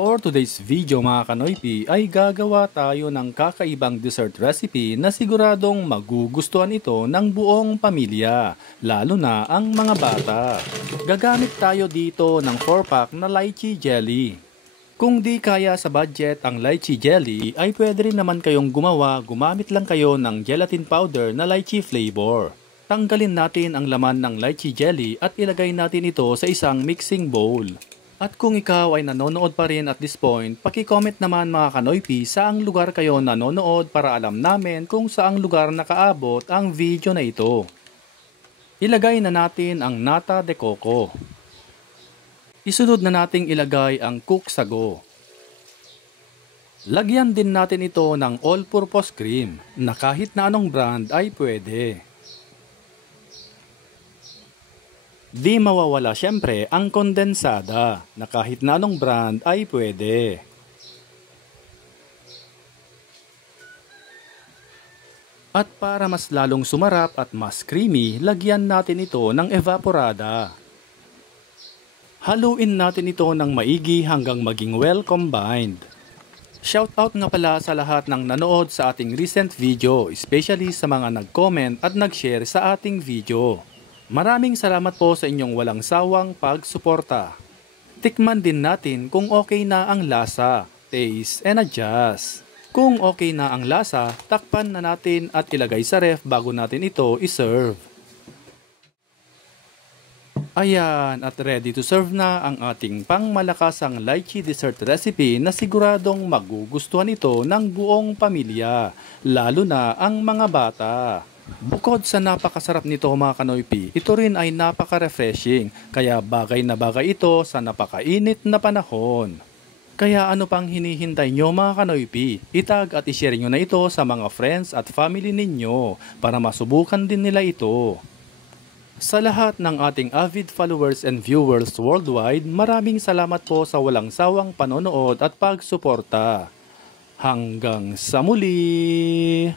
For today's video mga kanoypi ay gagawa tayo ng kakaibang dessert recipe na siguradong magugustuhan ito ng buong pamilya, lalo na ang mga bata. Gagamit tayo dito ng 4-pack na lychee jelly. Kung di kaya sa budget ang lychee jelly ay pwede rin naman kayong gumamit lang kayo ng gelatin powder na lychee flavor. Tanggalin natin ang laman ng lychee jelly at ilagay natin ito sa isang mixing bowl. At kung ikaw ay nanonood pa rin at this point, paki-comment naman mga kanoypi saang lugar kayo nanonood para alam namin kung saang lugar nakaabot ang video na ito. Ilagay na natin ang nata de coco. Isunod na nating ilagay ang cook sago. Lagyan din natin ito ng all-purpose cream na kahit na anong brand ay pwede. Di mawawala syempre ang kondensada na kahit na anong brand ay pwede. At para mas lalong sumarap at mas creamy, lagyan natin ito ng evaporada. Haluin natin ito ng maigi hanggang maging well combined. Shoutout nga pala sa lahat ng nanood sa ating recent video, especially sa mga nag-comment at nag-share sa ating video. Maraming salamat po sa inyong walang sawang pagsuporta. Tikman din natin kung okay na ang lasa, taste and adjust. Kung okay na ang lasa, takpan na natin at ilagay sa ref bago natin ito iserve. Ayan, at ready to serve na ang ating pangmalakasang lychee dessert recipe na siguradong magugustuhan ito ng buong pamilya, lalo na ang mga bata. Bukod sa napakasarap nito mga kanoypi, ito rin ay napaka-refreshing, kaya bagay na bagay ito sa napakainit na panahon. Kaya ano pang hinihintay nyo mga kanoypi? Itag at ishare nyo na ito sa mga friends at family ninyo para masubukan din nila ito. Sa lahat ng ating avid followers and viewers worldwide, maraming salamat po sa walang sawang panonood at pagsuporta. Hanggang sa muli!